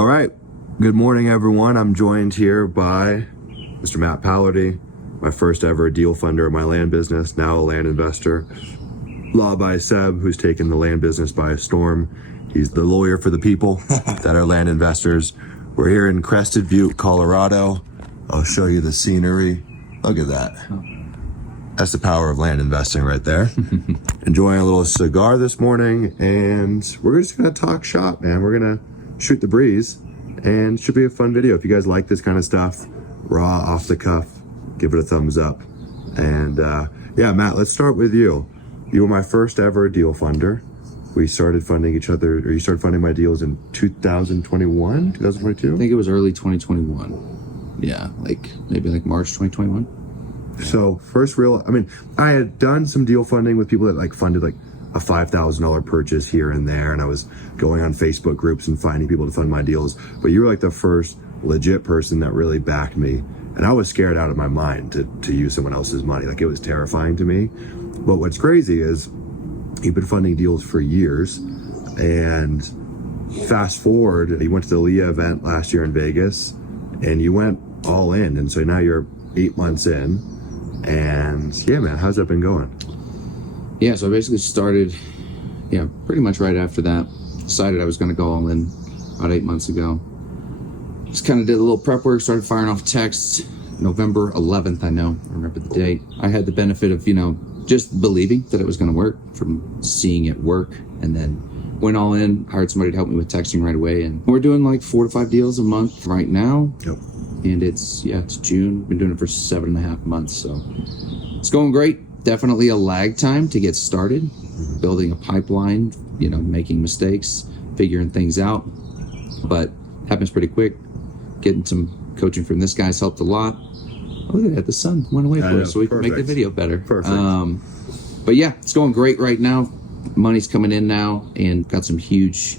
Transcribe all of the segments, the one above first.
All right. Good morning, everyone. I'm joined here by Mr. Matt Pallardy, my first ever deal funder of my land business, now a land investor. Law by Seb, who's taken the land business by storm. He's the lawyer for the people that are land investors. We're here in Crested Butte, Colorado. I'll show you the scenery. Look at that. That's the power of land investing right there. Enjoying a little cigar this morning, and we're just gonna talk shop, man. We're gonna shoot the breeze, and should be a fun video. If you guys like this kind of stuff, raw, off the cuff, give it a thumbs up. And yeah, Matt, let's start with you. You were my first ever deal funder. We started funding each other, or you started funding my deals in 2021, 2022? I think it was early 2021. Yeah, maybe March 2021. Yeah. So first real, I had done some deal funding with people that funded a $5,000 purchase here and there, and I was going on Facebook groups and finding people to fund my deals. But you were the first legit person that really backed me, and I was scared out of my mind to use someone else's money. It was terrifying to me. But what's crazy is you've been funding deals for years, and fast forward, you went to the Leah event last year in Vegas, and you went all in, and so now you're 8 months in, and yeah, man, how's that been going? Yeah, so I basically started, pretty much right after that. Decided I was going to go all in about 8 months ago. Just kind of did a little prep work, started firing off texts. November 11th, I remember the date. I had the benefit of, just believing that it was going to work from seeing it work, and then went all in, hired somebody to help me with texting right away. And we're doing 4 to 5 deals a month right now. Yep. And it's June. Been doing it for 7.5 months. So it's going great. Definitely a lag time to get started, building a pipeline, making mistakes, figuring things out, but happens pretty quick. Getting some coaching from this guy's helped a lot. Oh, look at that, the sun went away for us, so we can make the video better. Perfect. But yeah, it's going great right now. Money's coming in now, and got some huge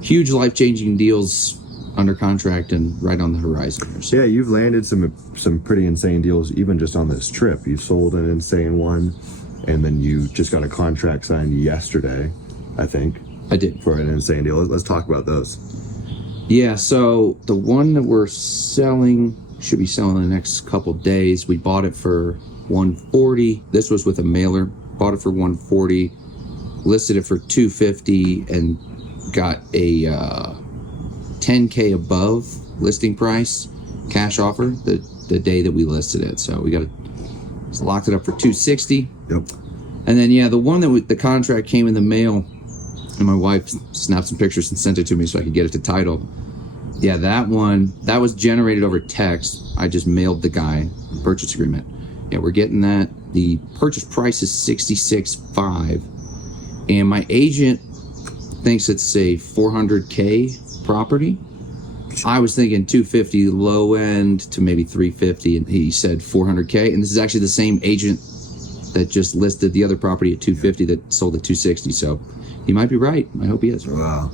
life-changing deals under contract and right on the horizon. So. Yeah, you've landed some pretty insane deals even just on this trip. You sold an insane one, and then you just got a contract signed yesterday, I think. I did. For an insane deal. Let's talk about those. Yeah, so the one that we're selling, should be selling in the next couple days. We bought it for $140. This was with a mailer. Bought it for $140, listed it for $250, and got a $10K above listing price cash offer the day that we listed it. So we locked it up for $260. Yep. And then the one that the contract came in the mail, and my wife snapped some pictures and sent it to me so I could get it to title. Yeah, that one, that was generated over text. I just mailed the guy the purchase agreement. Yeah, we're getting that. The purchase price is $66.5, and my agent thinks it's a $400K property. I was thinking $250 low end to maybe $350, and he said $400K. And this is actually the same agent that just listed the other property at $250 that sold at $260. So he might be right. I hope he is. Wow,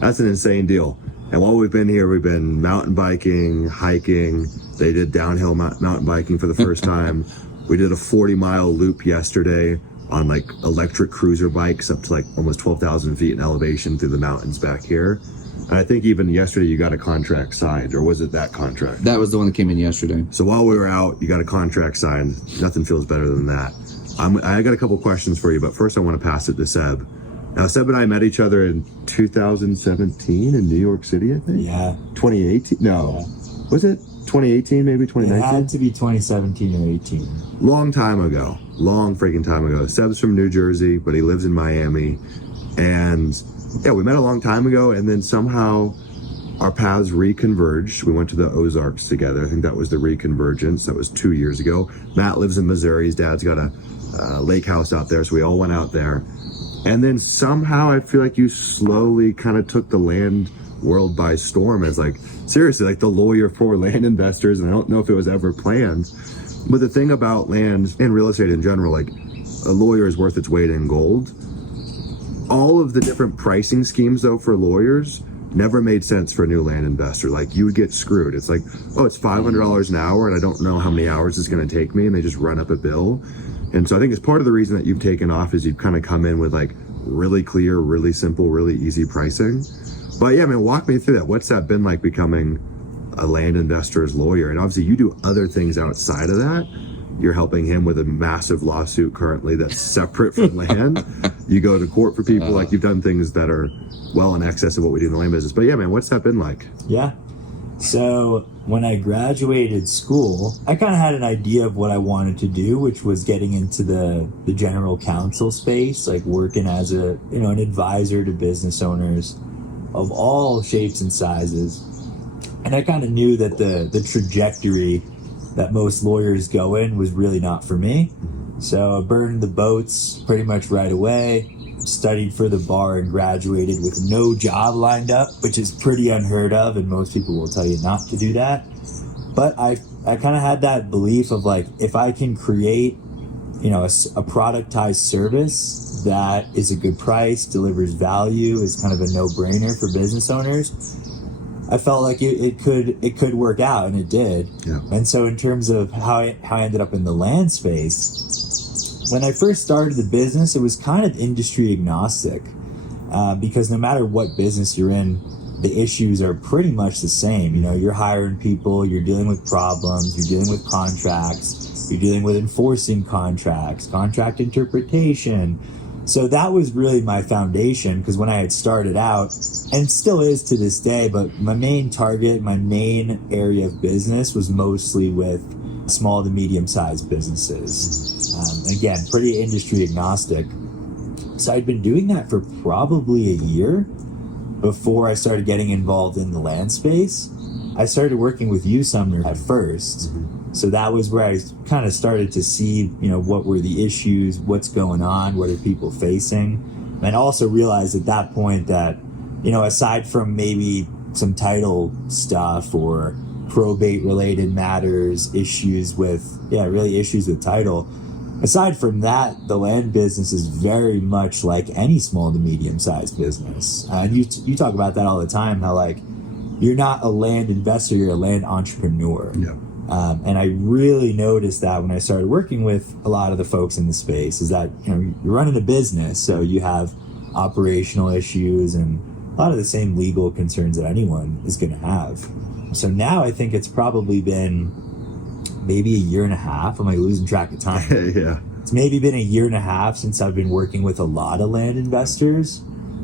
that's an insane deal. And while we've been here, we've been mountain biking, hiking. They did downhill mountain biking for the first time. We did a 40-mile loop yesterday on electric cruiser bikes up to almost 12,000 feet in elevation through the mountains back here. And I think even yesterday you got a contract signed, or was it that contract? That was the one that came in yesterday. So while we were out, you got a contract signed. Nothing feels better than that. I got a couple questions for you, but first I want to pass it to Seb. Now, Seb and I met each other in 2017 in New York City, I think? Yeah. 2018? No. Yeah. Was it 2018, maybe 2019? It had to be 2017 or 18. Long time ago. Long freaking time ago. Seb's from New Jersey, but he lives in Miami. And yeah, we met a long time ago, and then somehow our paths reconverged. We went to the Ozarks together. I think that was the reconvergence. That was 2 years ago. Matt lives in Missouri. His dad's got a lake house out there, so we all went out there. And then somehow I feel like you slowly kind of took the land world by storm as seriously, the lawyer for land investors. And I don't know if it was ever planned, but the thing about land and real estate in general, a lawyer is worth its weight in gold. All of the different pricing schemes though for lawyers never made sense for a new land investor. You would get screwed. It's it's $500 an hour, and I don't know how many hours it's going to take me, and they just run up a bill. And so I think it's part of the reason that you've taken off is you've kind of come in with really clear, really simple, really easy pricing. But yeah, man, walk me through that. What's that been like becoming a land investor's lawyer? And obviously you do other things outside of that. You're helping him with a massive lawsuit currently that's separate from land. You go to court for people. Like, you've done things that are well in excess of what we do in the land business. But yeah, man, what's that been like? Yeah. So when I graduated school, I kind of had an idea of what I wanted to do, which was getting into the general counsel space, like working as an advisor to business owners of all shapes and sizes. And I kind of knew that the trajectory that most lawyers go in was really not for me. So I burned the boats pretty much right away, studied for the bar and graduated with no job lined up, which is pretty unheard of, and most people will tell you not to do that. But I kind of had that belief of like, if I can create, a productized service that is a good price, delivers value, is kind of a no-brainer for business owners, I felt like it could work out, and it did. Yeah. And so in terms of how I ended up in the land space, when I first started the business, it was kind of industry agnostic, because no matter what business you're in, the issues are pretty much the same. You're hiring people, you're dealing with problems, you're dealing with contracts, you're dealing with enforcing contracts, contract interpretation. So that was really my foundation, because when I had started out, and still is to this day, but my main target, my main area of business was mostly with small to medium-sized businesses. And again, pretty industry agnostic. So I'd been doing that for probably a year before I started getting involved in the land space. I started working with you, Sumner, at first. So that was where I kind of started to see, what were the issues, what's going on, what are people facing. And also realized at that point that, aside from maybe some title stuff or probate related matters, issues with title, aside from that, the land business is very much like any small to medium sized business. And you talk about that all the time, how like, you're not a land investor, you're a land entrepreneur. Yeah. And I really noticed that when I started working with a lot of the folks in the space, is that, you're running a business, so you have operational issues and a lot of the same legal concerns that anyone is going to have. So now I think it's probably been maybe a year and a half. I'm like losing track of time. Yeah. It's maybe been a year and a half since I've been working with a lot of land investors.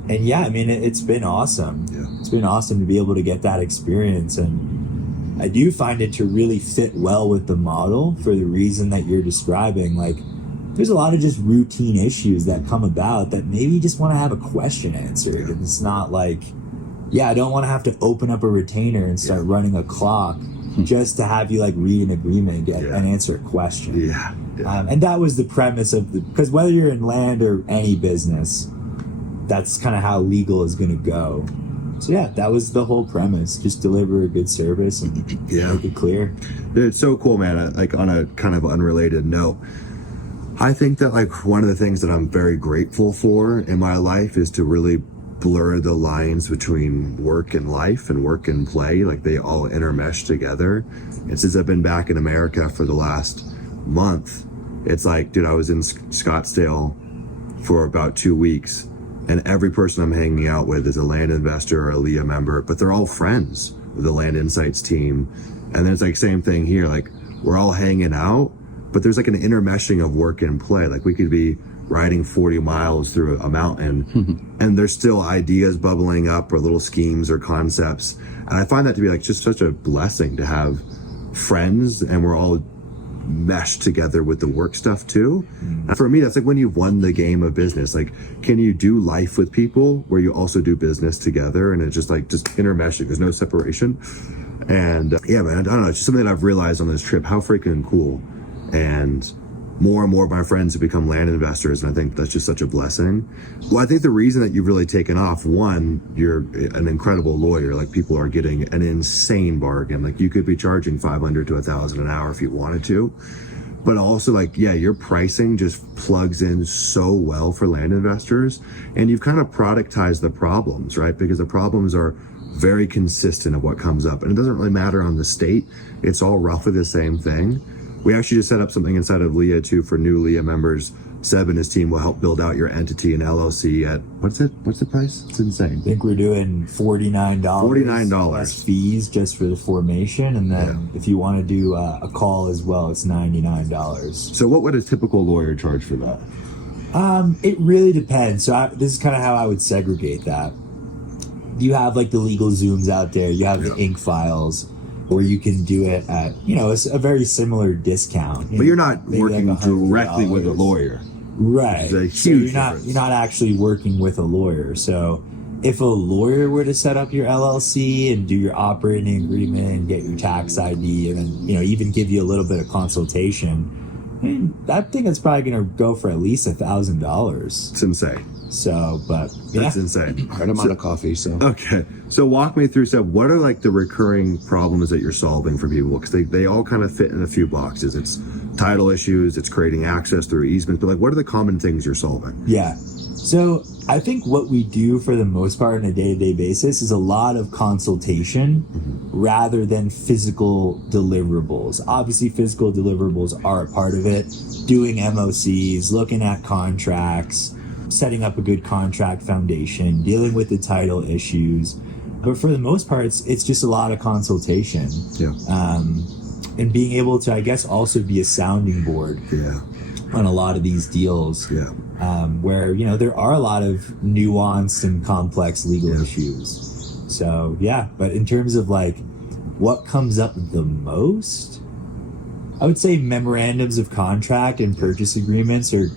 And yeah, I mean, it's been awesome. Yeah. It's been awesome to be able to get that experience. And I do find it to really fit well with the model for the reason that you're describing. Like, there's a lot of just routine issues that come about that maybe you just want to have a question answered. And it's not like, I don't want to have to open up a retainer and start running a clock just to have you like read an agreement and answer a question. Yeah. And that was the premise of because whether you're in land or any business, that's kind of how legal is going to go. So yeah, that was the whole premise. Just deliver a good service and make it clear. It's so cool, man. Like, on a kind of unrelated note, I think that like one of the things that I'm very grateful for in my life is to really blur the lines between work and life and work and play. Like, they all intermesh together. And since I've been back in America for the last month, it's like, dude, I was in Scottsdale for about 2 weeks, and every person I'm hanging out with is a land investor or a LEA member, but they're all friends with the Land Insights team. And then it's like same thing here. Like, we're all hanging out, but there's like an intermeshing of work and play. Like, we could be riding 40 miles through a mountain and there's still ideas bubbling up or little schemes or concepts. And I find that to be like just such a blessing to have friends, and we're all mesh together with the work stuff too. And for me, that's like when you've won the game of business. Like, can you do life with people where you also do business together? And it's just like intermeshing. There's no separation. And man, I don't know. It's just something that I've realized on this trip, how freaking cool. And more and more of my friends have become land investors, and I think that's just such a blessing. Well, I think the reason that you've really taken off, one, you're an incredible lawyer. Like, people are getting an insane bargain. Like, you could be charging $500 to $1,000 an hour if you wanted to. But also, like, your pricing just plugs in so well for land investors, and you've kind of productized the problems, right? Because the problems are very consistent of what comes up, and it doesn't really matter on the state. It's all roughly the same thing. We actually just set up something inside of LEA too for new LEA members Seb and his team will help build out your entity and LLC at, what's the price? It's insane. I think we're doing $49. $49. Plus fees just for the formation. And then if you want to do a call as well, it's $99. So what would a typical lawyer charge for that? It really depends. So this is kind of how I would segregate that. You have like the legal Zooms out there. You have the ink files, or you can do it at, it's a very similar discount. But you're not maybe working like directly with a lawyer. Right. It's a So huge you're not actually working with a lawyer. So if a lawyer were to set up your LLC and do your operating agreement and get your tax ID and then, even give you a little bit of consultation, I think it's probably going to go for at least $1,000. It's insane. So, but That's insane. Right amount of coffee. So Okay. So walk me through, Seb, what are like the recurring problems that you're solving for people? Because they all kind of fit in a few boxes. It's title issues, it's creating access through easements, but like what are the common things you're solving? Yeah. So I think what we do for the most part on a day-to-day basis is a lot of consultation rather than physical deliverables. Obviously, physical deliverables are a part of it. Doing MOCs, looking at contracts, setting up a good contract foundation, dealing with the title issues. But for the most part, it's just a lot of consultation. Yeah. And being able to, I guess, also be a sounding board on a lot of these deals. Yeah. Where, there are a lot of nuanced and complex legal issues. So, but in terms of like what comes up the most, I would say memorandums of contract and purchase agreements are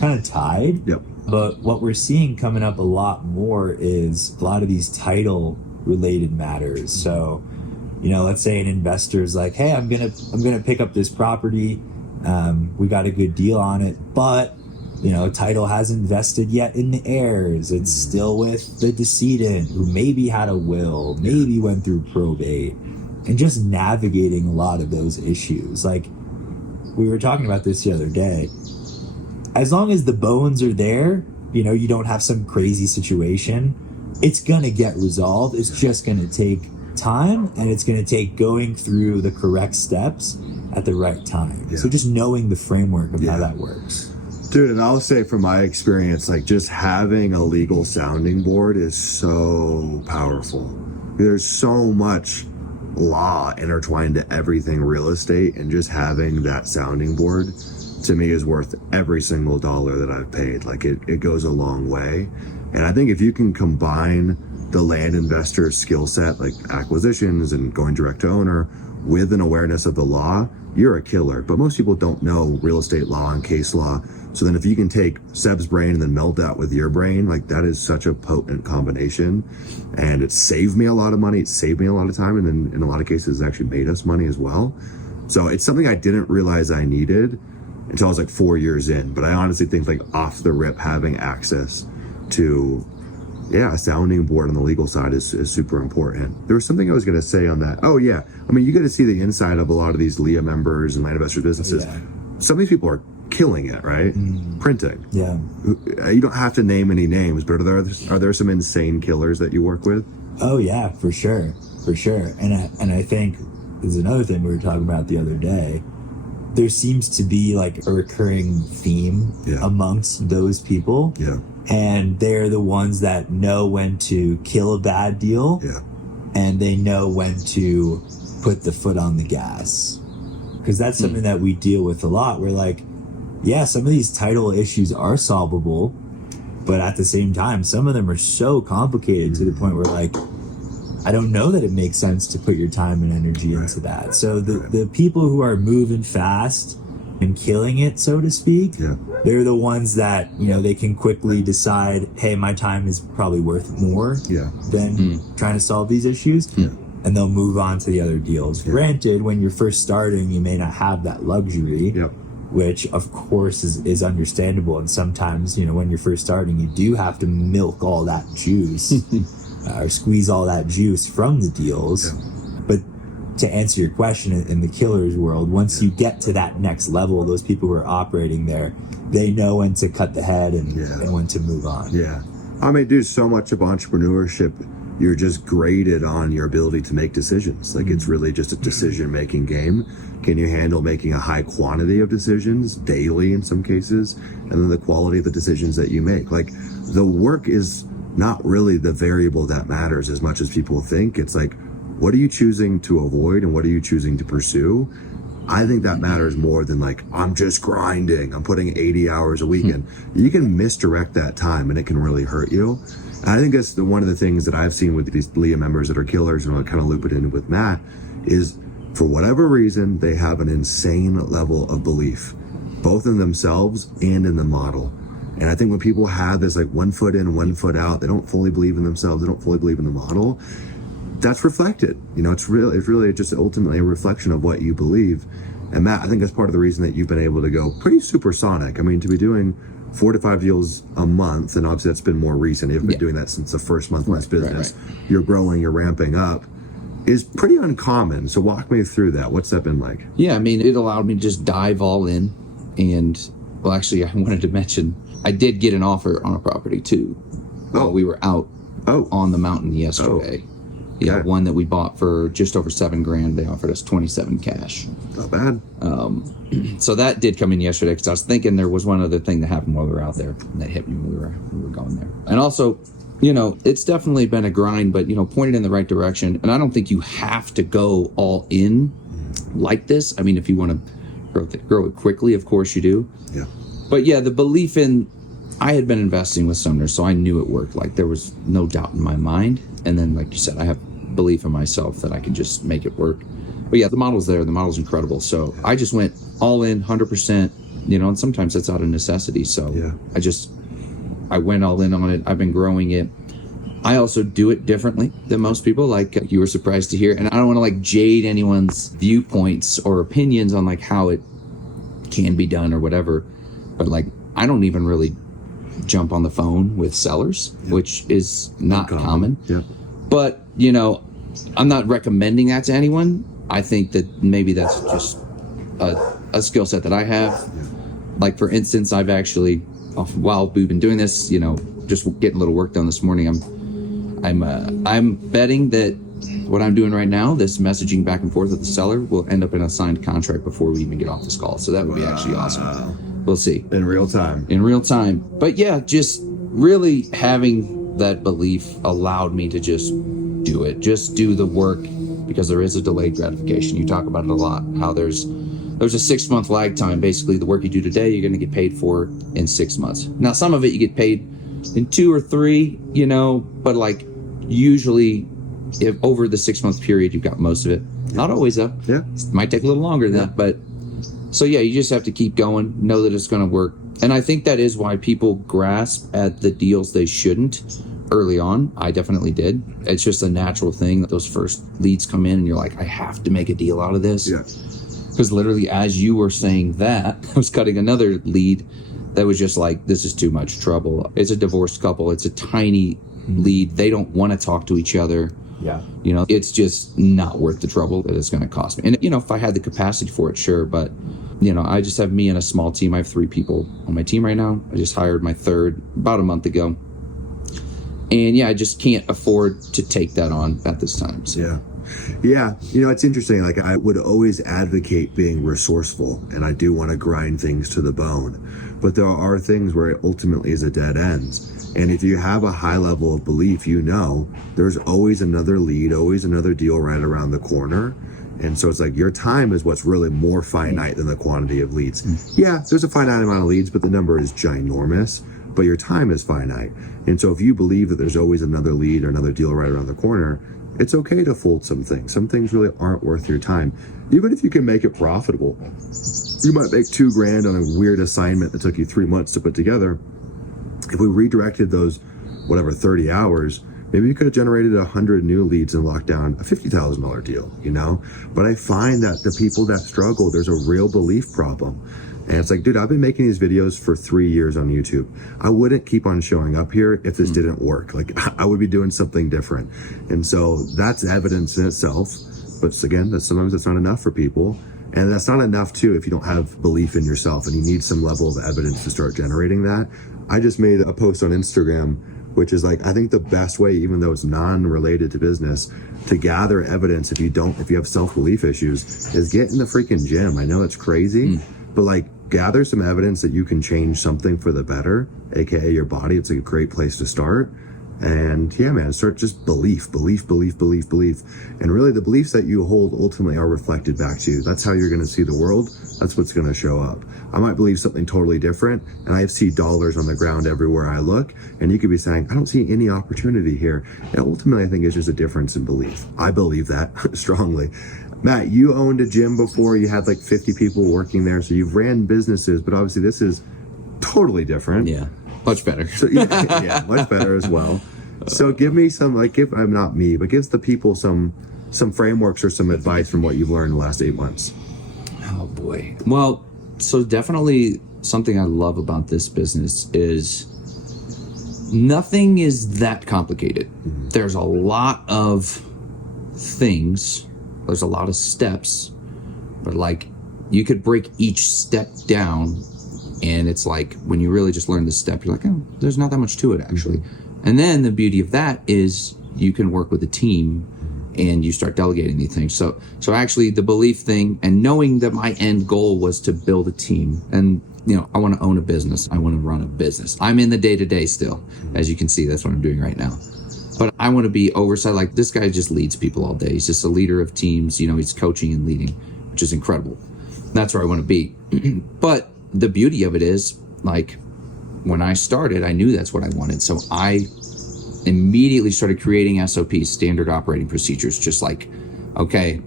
kind of tied. Yep. But what we're seeing coming up a lot more is a lot of these title related matters. So, let's say an investor's like, hey, I'm gonna pick up this property. We got a good deal on it, but title hasn't vested yet in the heirs. It's still with the decedent who maybe had a will, maybe went through probate, and just navigating a lot of those issues. Like we were talking about this the other day. As long as the bones are there, you don't have some crazy situation, it's gonna get resolved. It's just gonna take time, and it's gonna take going through the correct steps at the right time. So just knowing the framework of how that works. Dude, and I'll say from my experience, like just having a legal sounding board is so powerful. There's so much law intertwined to everything real estate, and just having that sounding board to me is worth every single dollar that I've paid. Like it goes a long way. And I think if you can combine the land investor skill set, like acquisitions and going direct to owner, with an awareness of the law, you're a killer. But most people don't know real estate law and case law. So then if you can take Seb's brain and then meld that with your brain, like that is such a potent combination. And it saved me a lot of money. It saved me a lot of time. And then in a lot of cases, it's actually made us money as well. So it's something I didn't realize I needed until I was like 4 years in. But I honestly think like off the rip, having access to a sounding board on the legal side is super important. There was something I was going to say on that. Oh yeah. I mean, you get to see the inside of a lot of these LEA members and land investor businesses. Yeah. Some of these people are killing it, right? Printing. Yeah. You don't have to name any names, but are there some insane killers that you work with? Oh yeah, for sure. And I think there's another thing we were talking about the other day. There seems to be like a recurring theme amongst those people. Yeah. And they're the ones that know when to kill a bad deal. Yeah. And they know when to put the foot on the gas. Because that's something that we deal with a lot. We're like, some of these title issues are solvable, but at the same time, some of them are so complicated to the point where like, I don't know that it makes sense to put your time and energy into that. So the people who are moving fast and killing it, so to speak, they're the ones that, they can quickly decide, hey, my time is probably worth more than trying to solve these issues. And they'll move on to the other deals. Granted, when you're first starting, you may not have that luxury, which of course is understandable. And sometimes, when you're first starting, you do have to milk all that juice or squeeze all that juice from the deals. But to answer your question, in the killer's world, once you get to that next level, those people who are operating there, they know when to cut the head and when to move on. I mean, dude, so much of entrepreneurship you're just graded on your ability to make decisions. Like, it's really just a decision-making game. Can you handle making a high quantity of decisions daily in some cases? And then the quality of the decisions that you make. Like, the work is not really the variable that matters as much as people think. It's like, what are you choosing to avoid and what are you choosing to pursue? I think that matters more than like, I'm just grinding, I'm putting 80 hours a week in. You can misdirect that time and it can really hurt you. And I think that's one of the things that I've seen with these LEA members that are killers, and I'll kind of loop it in with Matt, is for whatever reason, they have an insane level of belief, both in themselves and in the model. And I think when people have this like 1 foot in, 1 foot out, they don't fully believe in themselves, they don't fully believe in the model, that's reflected. You know, it's really just ultimately a reflection of what you believe. And Matt, I think that's part of the reason that you've been able to go pretty supersonic. I mean, to be doing 4 to 5 deals a month, and obviously that's been more recent. You've been doing that since the first month of this business. Right. You're growing, you're ramping up, is pretty uncommon. So walk me through that. What's that been like? Yeah, I mean, it allowed me to just dive all in. And, well, actually, I wanted to mention, I did get an offer on a property too. While we were out on the mountain yesterday. Yeah, one that we bought for just over $7,000. They offered us 27 cash. Not bad. So that did come in yesterday because I was thinking there was one other thing that happened while we were out there that hit me when we were going there. And also, you know, it's definitely been a grind, but, you know, pointed in the right direction. And I don't think you have to go all in like this. I mean, if you want to grow it quickly, of course you do. Yeah. But yeah, the belief in, I had been investing with Sumner, so I knew it worked. Like, there was no doubt in my mind. And then, like you said, I have belief in myself that I can just make it work. But yeah, the model's there. The model's incredible. So I just went all in 100%, you know, and sometimes that's out of necessity. So I went all in on it. I've been growing it. I also do it differently than most people, like you were surprised to hear. And I don't want to like jade anyone's viewpoints or opinions on like how it can be done or whatever. But like, I don't even really jump on the phone with sellers, which is not common. Yeah. But, you know, I'm not recommending that to anyone. I think that maybe that's just a skill set that I have. Yeah. Like, for instance, I've actually, while we've been doing this, you know, just getting a little work done this morning, I'm betting that what I'm doing right now, this messaging back and forth with the seller, will end up in a signed contract before we even get off this call. So that would be actually awesome. We'll see. In real time. In real time. But yeah, just really having that belief allowed me to just do it. Just do the work, because there is a delayed gratification. You talk about it a lot, how there's a 6-month lag time. Basically, the work you do today, you're going to get paid for in 6 months. Now, some of it you get paid in 2 or 3, you know, but like usually if over the 6-month period, you've got most of it. Not always though. Yeah. It might take a little longer than that, but so yeah, you just have to keep going, know that it's going to work. And I think that is why people grasp at the deals they shouldn't early on. I definitely did. It's just a natural thing that those first leads come in and you're like, I have to make a deal out of this. Yeah. Because literally, as you were saying that, I was cutting another lead that was just like, this is too much trouble. It's a divorced couple. It's a tiny lead. They don't want to talk to each other. Yeah. You know, it's just not worth the trouble that it's going to cost me. And, you know, if I had the capacity for it, sure. But, you know, I just have me and a small team. I have 3 people on my team right now. I just hired my 3rd about a month ago. And yeah, I just can't afford to take that on at this time. So. Yeah. Yeah. You know, it's interesting. Like, I would always advocate being resourceful, and I do want to grind things to the bone. But there are things where it ultimately is a dead end. And if you have a high level of belief, you know, there's always another lead, always another deal right around the corner. And so it's like your time is what's really more finite than the quantity of leads. Yeah, there's a finite amount of leads, but the number is ginormous. But your time is finite. And so if you believe that there's always another lead or another deal right around the corner, it's okay to fold some things. Some things really aren't worth your time. Even if you can make it profitable. You might make $2,000 on a weird assignment that took you 3 months to put together. If we redirected those, 30 hours, maybe you could have generated 100 new leads and locked down a $50,000 deal, you know? But I find that the people that struggle, there's a real belief problem. And it's like, dude, I've been making these videos for 3 years on YouTube. I wouldn't keep on showing up here if this didn't work. Like, I would be doing something different. And so that's evidence in itself. But again, sometimes that's not enough for people. And that's not enough too if you don't have belief in yourself and you need some level of evidence to start generating that. I just made a post on Instagram which is like, I think the best way, even though it's non-related to business, to gather evidence if you have self-belief issues, is get in the freaking gym. I know it's crazy, but like, gather some evidence that you can change something for the better, aka your body. It's a great place to start. And yeah, man, start just belief. And really the beliefs that you hold ultimately are reflected back to you. That's how you're going to see the world. That's what's going to show up. I might believe something totally different, and I see dollars on the ground everywhere I look, and you could be saying, I don't see any opportunity here. And ultimately, I think it's just a difference in belief. I believe that strongly. Matt, you owned a gym before. You had like 50 people working there, so you've ran businesses, but obviously this is totally different. Yeah, much better. So yeah, much better as well. So give me some, like, I'm not me, but give the people some frameworks or some advice from what you've learned in the last 8 months. Oh boy. Well, so definitely something I love about this business is nothing is that complicated. There's a lot of things, there's a lot of steps, but like you could break each step down, and it's like when you really just learn the step, you're like, oh, there's not that much to it actually. And then the beauty of that is you can work with a team and you start delegating these things. So actually the belief thing, and knowing that my end goal was to build a team, and you know, I want to own a business. I want to run a business. I'm in the day-to-day still. As you can see, that's what I'm doing right now. But I want to be oversight. Like, this guy just leads people all day. He's just a leader of teams. You know, he's coaching and leading, which is incredible. That's where I want to be. But the beauty of it is, like, when I started, I knew that's what I wanted. So I immediately started creating SOPs, standard operating procedures, just like, okay,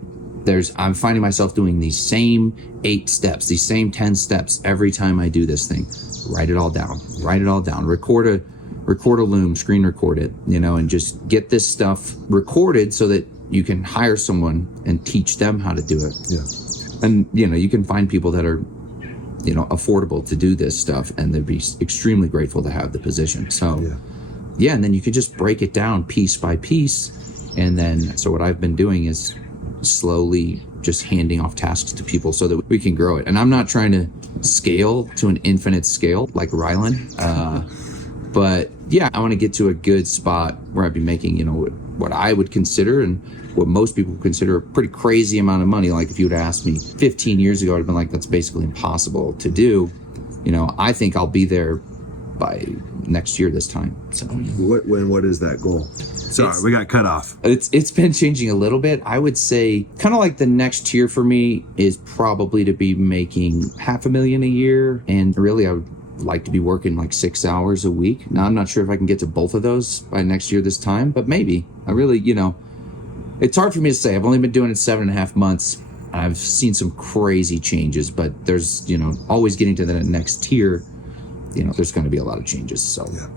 I'm finding myself doing these same 8 steps, these same 10 steps every time I do this thing. Write it all down, record a loom, screen record it, you know, and just get this stuff recorded so that you can hire someone and teach them how to do it. Yeah. And, you know, you can find people that are, you know, affordable to do this stuff, and they'd be extremely grateful to have the position. So yeah, and then you can just break it down piece by piece. And then, so what I've been doing is slowly just handing off tasks to people so that we can grow it. And I'm not trying to scale to an infinite scale like Rylan. But yeah, I want to get to a good spot where I'd be making, you know, what I would consider and what most people consider a pretty crazy amount of money. Like if you would have asked me 15 years ago, I'd have been like, that's basically impossible to do. You know, I think I'll be there by next year this time. So what is that goal? Sorry, we got cut off. It's been changing a little bit. I would say kind of like the next tier for me is probably to be making $500,000 a year. And really, I would like to be working like 6 hours a week. Now, I'm not sure if I can get to both of those by next year this time, but maybe. I really, you know, it's hard for me to say. I've only been doing it 7.5 months. I've seen some crazy changes, but there's, you know, always getting to the next tier, you know, there's going to be a lot of changes. So yeah.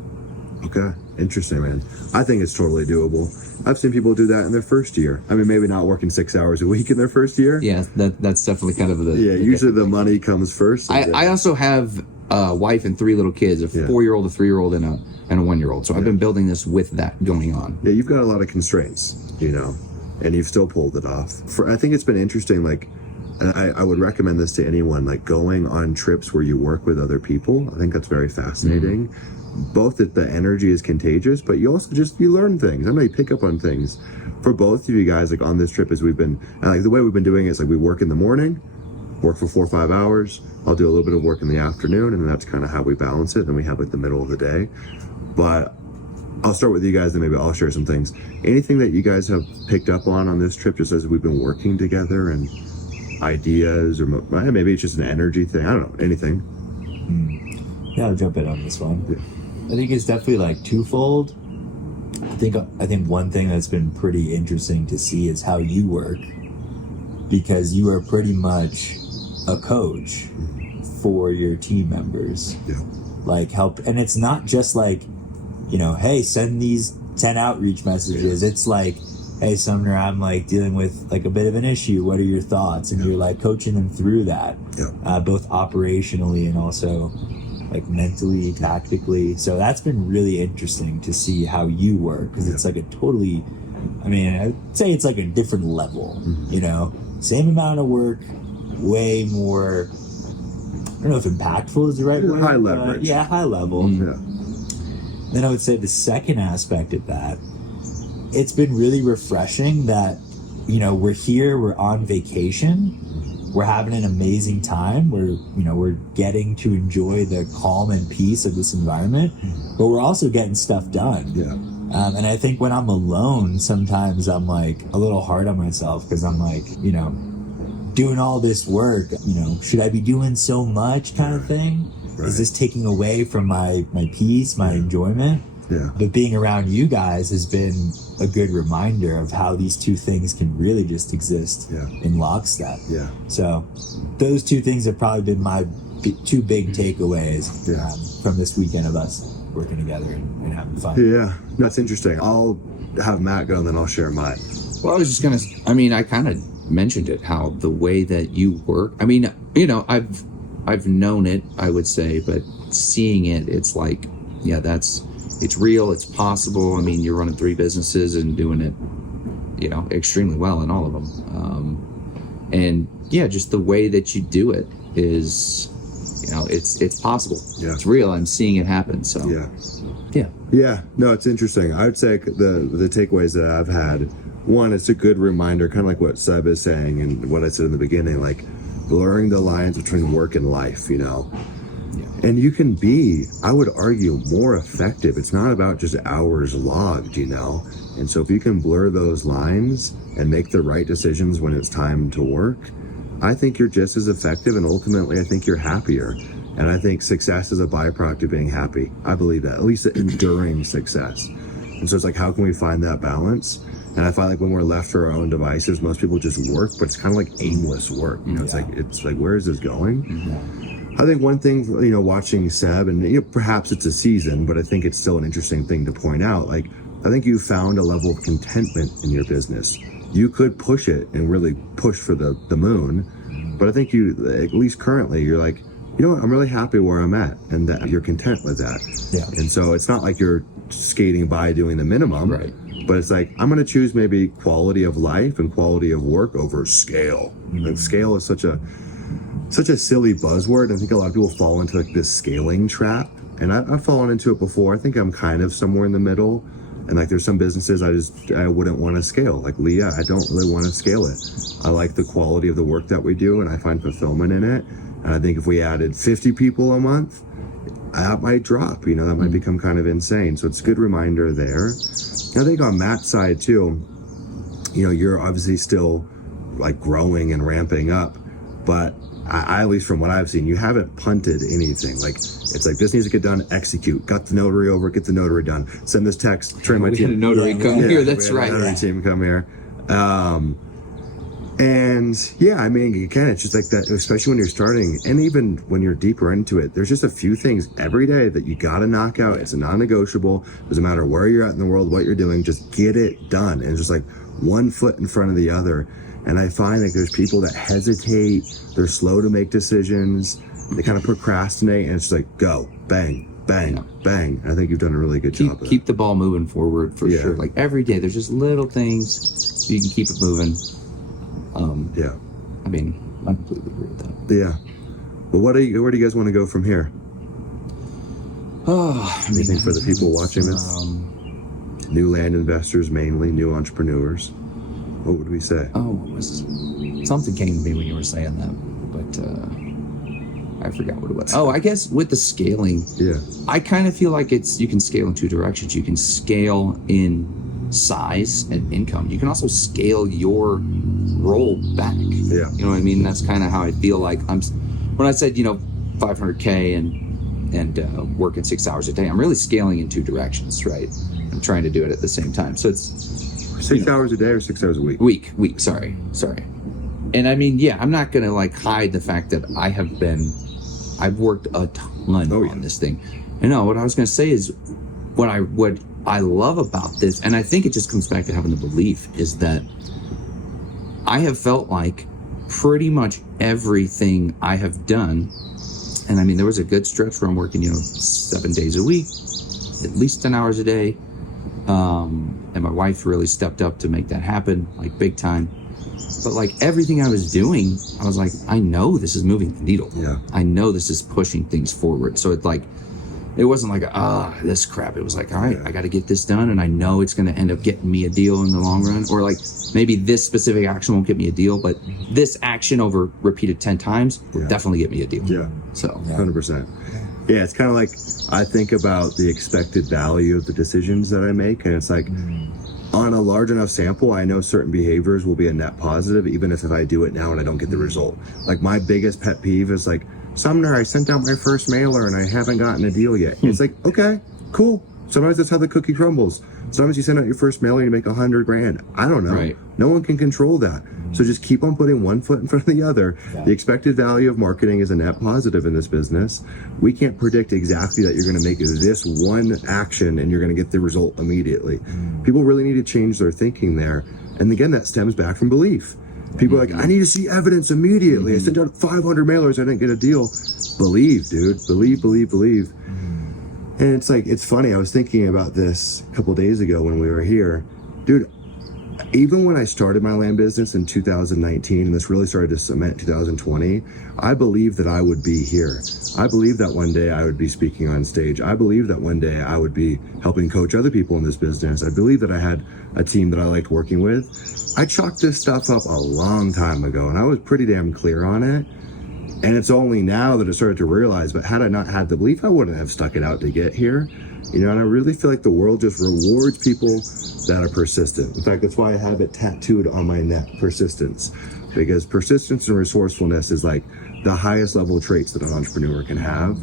Okay. Interesting, man. I think it's totally doable. I've seen people do that in their first year. I mean, maybe not working 6 hours a week in their first year. Yeah, that's definitely kind of the... Yeah, usually the money comes first. I also have a wife and 3 little kids, a 4-year-old, a 3-year-old, and a 1-year-old. So I've been building this with that going on. Yeah, you've got a lot of constraints, you know, and you've still pulled it off. I think it's been interesting, like, and I would recommend this to anyone, like going on trips where you work with other people. I think that's very fascinating. Both that the energy is contagious, but you also you learn things. I know you pick up on things. For both of you guys, like on this trip, as we've been, and like the way we've been doing it is like we work in the morning, work for 4 or 5 hours. I'll do a little bit of work in the afternoon, and that's kind of how we balance it. Then we have like the middle of the day. But I'll start with you guys, and maybe I'll share some things. Anything that you guys have picked up on this trip, just as we've been working together, and ideas, or maybe it's just an energy thing. I don't know, anything. Yeah, I'll jump in on this one. Yeah. I think it's definitely like twofold. I think one thing that's been pretty interesting to see is how you work, because you are pretty much a coach for your team members. Yeah. Like help, and it's not just like, you know, hey, send these 10 outreach messages. It's like, hey, Sumner, I'm like dealing with like a bit of an issue. What are your thoughts? And you're like coaching them through that, both operationally and also like mentally, tactically. So that's been really interesting to see how you work, because it's like a totally, I mean, I'd say it's like a different level, you know, same amount of work, way more, I don't know if impactful is the right word. High leverage. Yeah, high level. Then I would say the second aspect of that, it's been really refreshing that, we're here, we're on vacation, we're having an amazing time, we're getting to enjoy the calm and peace of this environment, but we're also getting stuff done. Yeah. And I think when I'm alone, sometimes I'm like a little hard on myself because I'm like, doing all this work, should I be doing so much kind of thing? Right. Is this taking away from my peace, my enjoyment? Yeah. But being around you guys has been a good reminder of how these two things can really just exist in lockstep. Yeah. So those two things have probably been my two big takeaways from this weekend of us working together and having fun. Yeah. That's interesting. I'll have Matt go and then I'll share mine. Well, I was just I kind of mentioned it, how the way that you work, I've known it, I would say, but seeing it, it's like, it's real, it's possible. I mean, you're running 3 businesses and doing it, extremely well in all of them. And just the way that you do it is, it's possible. Yeah. It's real. I'm seeing it happen. So Yeah. No, it's interesting. I would say the takeaways that I've had, one, it's a good reminder, kind of like what Seb is saying and what I said in the beginning, like blurring the lines between work and life, And you can be, I would argue, more effective. It's not about just hours logged, And so if you can blur those lines and make the right decisions when it's time to work, I think you're just as effective, and ultimately I think you're happier. And I think success is a byproduct of being happy. I believe that, at least enduring success. And so it's like, how can we find that balance? And I find like when we're left to our own devices, most people just work, but it's kind of like aimless work. It's like, where is this going? Mm-hmm. I think one thing, watching Seb, and perhaps it's a season, but I think it's still an interesting thing to point out. Like, I think you found a level of contentment in your business. You could push it and really push for the moon, but I think you, at least currently, you're like, I'm really happy where I'm at, and that you're content with that. Yeah. And so it's not like you're skating by doing the minimum, right? But it's like, I'm going to choose maybe quality of life and quality of work over scale. Like, scale is such a silly buzzword. I think a lot of people fall into like this scaling trap, and I've fallen into it before. I think I'm kind of somewhere in the middle, and like there's some businesses I wouldn't want to scale. Like Leah, I don't really want to scale it. I like the quality of the work that we do, and I find fulfillment in it. And I think if we added 50 people a month, that might drop. That might become kind of insane. So it's a good reminder there. And I think on Matt's side too, you're obviously still like growing and ramping up, but I, at least from what I've seen, you haven't punted anything. Like, it's like, this needs to get done, execute. Got the notary over, get the notary done. Send this text, train my team. We had a notary come here, that's we had right. a notary team come here. And again, it's just like that, especially when you're starting, and even when you're deeper into it, there's just a few things every day that you gotta knock out. It's a non-negotiable. Doesn't matter where you're at in the world, what you're doing, just get it done. And it's just like one foot in front of the other. And I find that there's people that hesitate, they're slow to make decisions, they kind of procrastinate, and it's just like, go, bang, bang, bang. I think you've done a really good job of that. Keep the ball moving forward for sure. Like every day, there's just little things so you can keep it moving. I completely agree with that. Yeah. Well, where do you guys want to go from here? Anything for the people watching this? New land investors, mainly new entrepreneurs. What would we say? Something came to me when you were saying that, but I forgot what it was. I guess with the scaling, I kind of feel like you can scale in 2 directions. You can scale in size and income. You can also scale your role back. Yeah. You know what I mean? That's kind of how I feel like when I said, $500K and working 6 hours a day, I'm really scaling in 2 directions, right? I'm trying to do it at the same time. So it's 6 hours a day or 6 hours a week? Week. Sorry. And I'm not going to hide the fact that I've worked a ton on this thing. And no, what I was going to say is what I love about this, and I think it just comes back to having the belief, is that I have felt like pretty much everything I have done, and there was a good stretch where I'm working, 7 days a week, at least 10 hours a day. And my wife really stepped up to make that happen, big time. But everything I was doing, I was like, I know this is moving the needle. Yeah. I know this is pushing things forward. So it's It wasn't like, this crap. It was like, all right, I got to get this done, and I know it's going to end up getting me a deal in the long run. Or like maybe this specific action won't get me a deal, but this action over repeated 10 times will definitely get me a deal. Yeah. So 100%. Yeah, it's kind of like I think about the expected value of the decisions that I make, and it's like on a large enough sample, I know certain behaviors will be a net positive, even if I do it now and I don't get the result. Like my biggest pet peeve is like, Sumner, I sent out my first mailer and I haven't gotten a deal yet. It's like, okay, cool. Sometimes that's how the cookie crumbles. Sometimes you send out your first mailer and you make $100,000. I don't know. Right. No one can control that. So just keep on putting one foot in front of the other. Yeah. The expected value of marketing is a net positive in this business. We can't predict exactly that you're going to make this one action and you're going to get the result immediately. People really need to change their thinking there. And again, that stems back from belief. People are like, I need to see evidence immediately. I sent out 500 mailers, I didn't get a deal. Believe, dude. Believe. And it's like, it's funny. I was thinking about this a couple days ago when we were here. Dude, even when I started my land business in 2019, and this really started to cement 2020, I believed that I would be here. I believed that one day I would be speaking on stage. I believed that one day I would be helping coach other people in this business. I believed that I had a team that I liked working with. I chalked this stuff up a long time ago, and I was pretty damn clear on it. And it's only now that I started to realize, but had I not had the belief, I wouldn't have stuck it out to get here. You know, and I really feel like the world just rewards people that are persistent. In fact, that's why I have it tattooed on my neck, persistence. Because persistence and resourcefulness is like the highest level traits that an entrepreneur can have.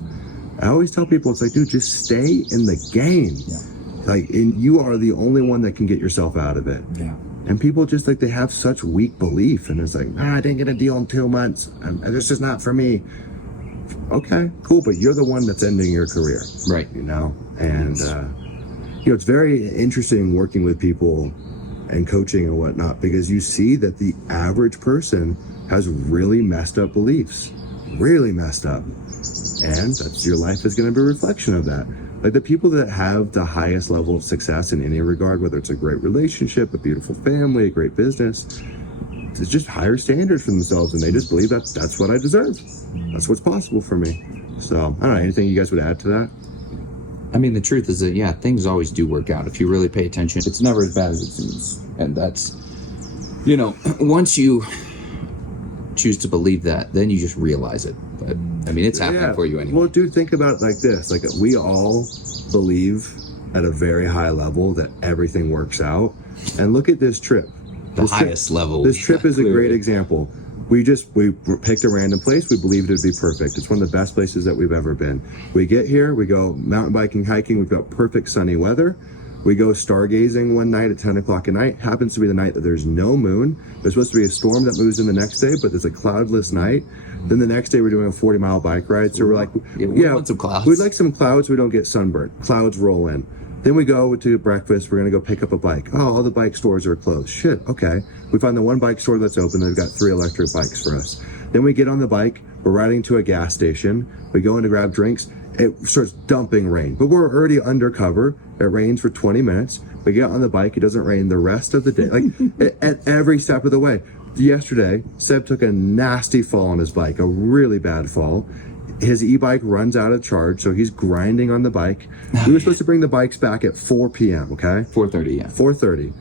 I always tell people, it's like, dude, just stay in the game. Yeah. Like, and you are the only one that can get yourself out of it. Yeah. And people just like, they have such weak belief. And it's like, I didn't get a deal in 2 months. This is not for me. Okay, cool. But you're the one that's ending your career. right. You know? And, you know, it's very interesting working with people and coaching and whatnot, because you see that the average person has really messed up beliefs. Really messed up. And that's, your life is going to be a reflection of that. Like the people that have the highest level of success in any regard, whether it's a great relationship, a beautiful family, a great business, it's just higher standards for themselves, and they just believe that that's what I deserve. That's what's possible for me. So, I don't know, anything you guys would add to that? I mean, the truth is that, yeah, things always do work out. If you really pay attention, it's never as bad as it seems. And that's, you know, once you choose to believe that, then you just realize it. But, I mean, it's happening for you anyway. Well, dude, think about it like this. Like, we all believe at a very high level that everything works out. And look at this trip. The highest level. This trip is a Clearly. great example. We picked a random place. We believed it would be perfect. It's one of the best places that we've ever been. We get here, we go mountain biking, hiking. We've got perfect sunny weather. We go stargazing one night at 10 o'clock at night. Happens to be the night that there's no moon. There's supposed to be a storm that moves in the next day, but there's a cloudless night. Then the next day we're doing a 40-mile bike ride. So we're like, we want some clouds. We'd like some clouds so we don't get sunburned. Clouds roll in. Then we go to breakfast. We're going to go pick up a bike. Oh, all the bike stores are closed. Shit, okay. We find the one bike store that's open. They've got 3 electric bikes for us. Then we get on the bike. We're riding to a gas station. We go in to grab drinks. It starts dumping rain. But we're already undercover. It rains for 20 minutes. We get on the bike. It doesn't rain the rest of the day. Like, at every step of the way. Yesterday, Seb took a nasty fall on his bike, a really bad fall. His e-bike runs out of charge, so he's grinding on the bike. We were supposed to bring the bikes back at 4 p.m., okay? 4:30, yeah. 4:30.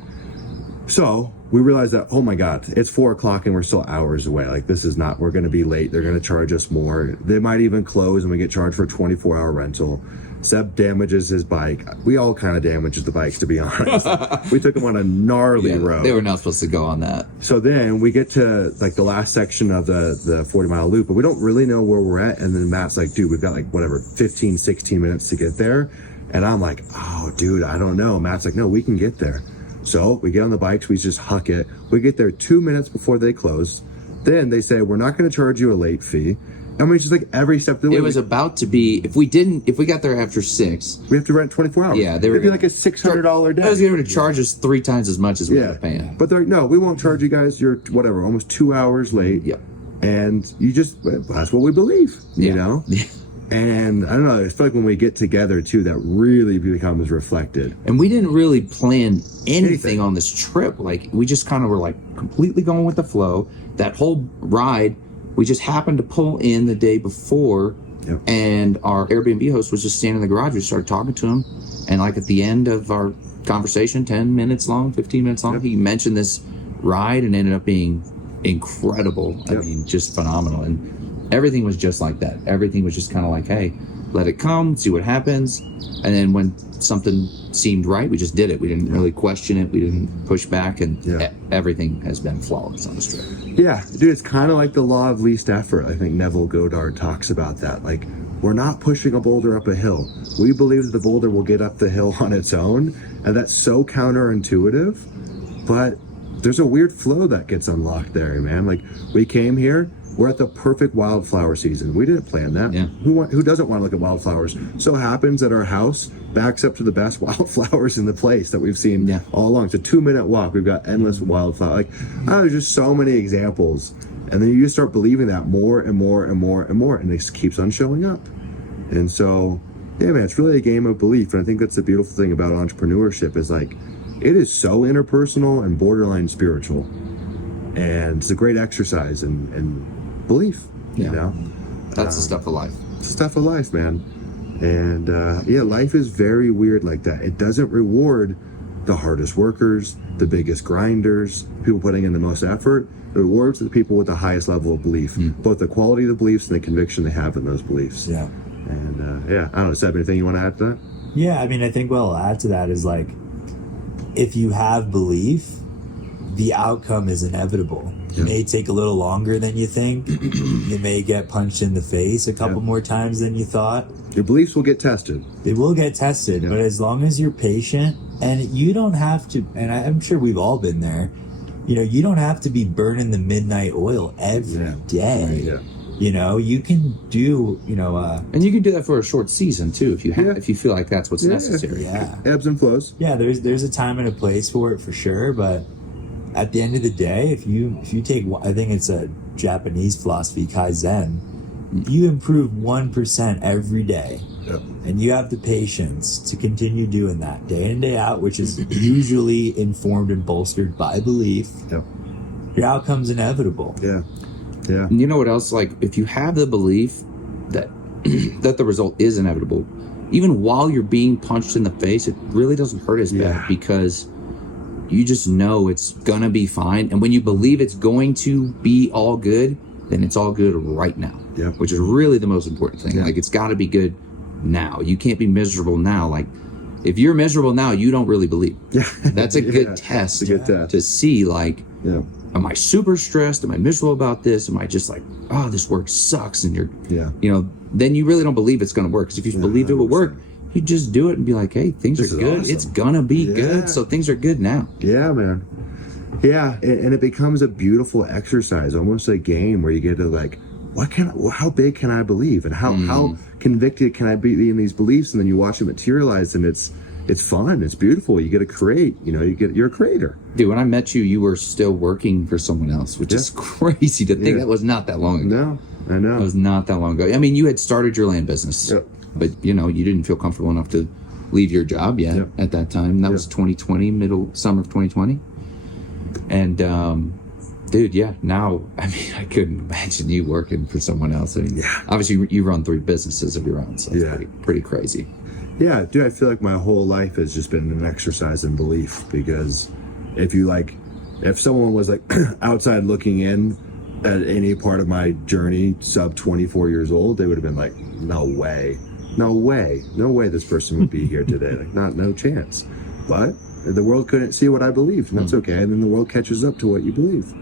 So we realized that, oh my God, it's 4 o'clock and we're still hours away. Like, this is not, we're going to be late. They're going to charge us more. They might even close and we get charged for a 24-hour rental. Seb damages his bike. We all kind of damages the bikes, to be honest. We took him on a gnarly road. They were not supposed to go on that. So then we get to like the last section of the 40-mile loop, but we don't really know where we're at. And then Matt's like, dude, we've got like whatever, 15, 16 minutes to get there. And I'm like, oh, dude, I don't know. Matt's like, no, we can get there. So we get on the bikes, we just huck it. We get there 2 minutes before they close. Then they say, we're not going to charge you a late fee. I mean, it's just like every step of the way. It was about to be, if we got there after 6, we have to rent 24 hours. Yeah, they were It'd be like a $600 day. I was going to charge us 3 times as much as we were Yeah, paying. but they're like, no, we won't charge you guys. You're whatever, almost 2 hours late. Yep. And you just, that's what we believe, you know? Yeah. And I don't know, I feel like when we get together too, that really becomes reflected. And we didn't really plan anything on this trip. Like, we just kind of were like completely going with the flow. That whole ride, we just happened to pull in the day before Yep. And our Airbnb host was just standing in the garage. We started talking to him, and like at the end of our conversation, 10 minutes long, 15 minutes long, Yep. he mentioned this ride and ended up being incredible. I Yep. mean, just phenomenal. And everything was just like that. Everything was just kind of like, hey, let it come, see what happens. And then when something seemed right, we just did it. We didn't really question it. We didn't push back, and everything has been flawless on this trip. Yeah, dude, it's kind of like the law of least effort. I think Neville Goddard talks about that. Like, we're not pushing a boulder up a hill. We believe that the boulder will get up the hill on its own, and that's so counterintuitive. But there's a weird flow that gets unlocked there, man. Like, we came here, we're at the perfect wildflower season. We didn't plan that. Yeah. Who doesn't want to look at wildflowers? So happens that our house backs up to the best wildflowers in the place that we've seen all along. It's a 2-minute walk. We've got endless wildflower. Like, there's just so many examples. And then you just start believing that more and more and more and more, and it just keeps on showing up. And so, yeah, man, it's really a game of belief. And I think that's the beautiful thing about entrepreneurship is, like, it is so interpersonal and borderline spiritual. And it's a great exercise in belief, you know? That's the stuff of life. It's the stuff of life, man. And life is very weird like that. It doesn't reward the hardest workers, the biggest grinders, people putting in the most effort. It rewards the people with the highest level of belief, both the quality of the beliefs and the conviction they have in those beliefs. Yeah. And I don't know, Seb, anything you want to add to that? Yeah, I mean, I think what I'll add to that is, like, if you have belief, the outcome is inevitable. It may take a little longer than you think. You may get punched in the face a couple more times than you thought. Your beliefs will get tested. They will get tested, but as long as you're patient, and you don't have to, and I'm sure we've all been there, you don't have to be burning the midnight oil every day. Yeah. You can do, and you can do that for a short season too, if you feel like that's what's necessary. Yeah. Ebbs and flows. Yeah, there's a time and a place for it for sure, but at the end of the day, if you take, I think it's a Japanese philosophy, Kaizen, if you improve 1% every day, and you have the patience to continue doing that day in and day out, which is usually informed and bolstered by belief, your outcome's inevitable. Yeah. Yeah. And you know what else? Like, if you have the belief that that the result is inevitable, even while you're being punched in the face, it really doesn't hurt as bad because you just know it's gonna be fine. And when you believe it's going to be all good, then it's all good right now. Yeah. Which is really the most important thing. Like, it's got to be good now. You can't be miserable now. Like, if you're miserable now, you don't really believe. Yeah. That's a good test. It's a good test to see, like, am I super stressed? Am I miserable about this? Am I just like, oh, this work sucks? And you're, then you really don't believe it's going to work. Because if you believed it would work, you just do it and be like, hey, things are good. Awesome. It's going to be good. So things are good now. Yeah, man. Yeah, and it becomes a beautiful exercise, almost a game where you get to, like, how big can I believe, and how convicted can I be in these beliefs, and then you watch it materialize, and it's fun, it's beautiful. You get to create, you're a creator. Dude, when I met you, you were still working for someone else, which is crazy to think. That was not that long ago. No, I know. It was not that long ago. I mean, you had started your land business, but you didn't feel comfortable enough to leave your job yet at that time. That was 2020, summer of 2020. And dude, now, I mean, I couldn't imagine you working for someone else. I mean, obviously you run 3 businesses of your own, so it's pretty crazy. Yeah, dude, I feel like my whole life has just been an exercise in belief, because if someone was like outside looking in at any part of my journey sub 24 years old, they would have been like, no way this person would be here today. Like, no chance. But the world couldn't see what I believed, and that's okay. And then the world catches up to what you believe.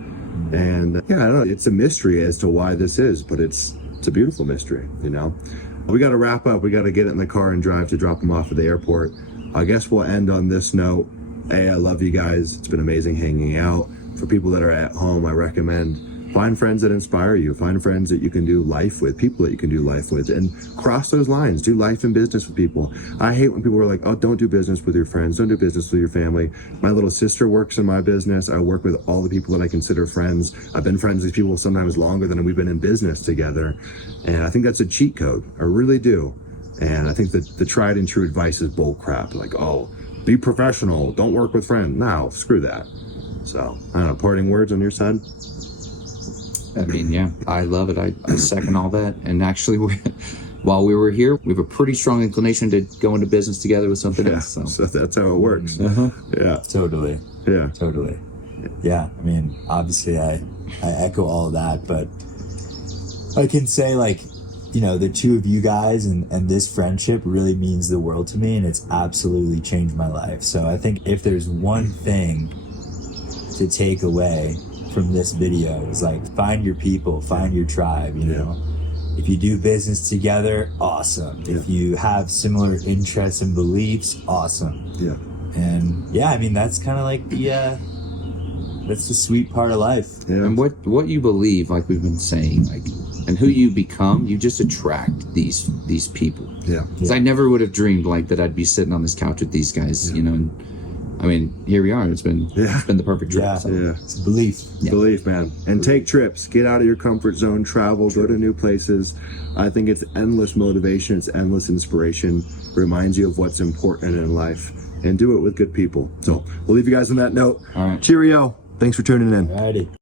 And I don't know, it's a mystery as to why this is, but it's a beautiful mystery, We got to wrap up. We got to get in the car and drive to drop them off at the airport. I guess we'll end on this note. Hey, I love you guys. It's been amazing hanging out. For people that are at home, I recommend find friends that inspire you. Find friends that you can do life with, people that you can do life with, and cross those lines. Do life and business with people. I hate when people are like, oh, don't do business with your friends. Don't do business with your family. My little sister works in my business. I work with all the people that I consider friends. I've been friends with people sometimes longer than we've been in business together. And I think that's a cheat code. I really do. And I think that the tried and true advice is bull crap. Like, oh, be professional. Don't work with friends. No, screw that. So, I don't know, parting words on your side? I mean, I love it. I second all that. And actually, while we were here, we have a pretty strong inclination to go into business together with something else. So that's how it works. Yeah. Totally. Yeah. Totally. Yeah. I mean, obviously I echo all of that, but I can say, like, you know, the two of you guys and this friendship really means the world to me, and it's absolutely changed my life. So I think if there's one thing to take away from this video is, like, find your people, find your tribe, you know. If you do business together, awesome. If you have similar interests and beliefs, awesome. Yeah. And yeah, I mean, that's kind of like that's the sweet part of life. Yeah. And what you believe, like we've been saying, like, and who you become, you just attract these people. Yeah. Because I never would have dreamed, like, that I'd be sitting on this couch with these guys, you know. And I mean, here we are. It's been the perfect trip. Yeah. So. Yeah. It's a belief. Belief, man. And take trips. Get out of your comfort zone. Travel. Go to new places. I think it's endless motivation. It's endless inspiration. Reminds you of what's important in life. And do it with good people. So we'll leave you guys on that note. All right. Cheerio. Thanks for tuning in. Alrighty.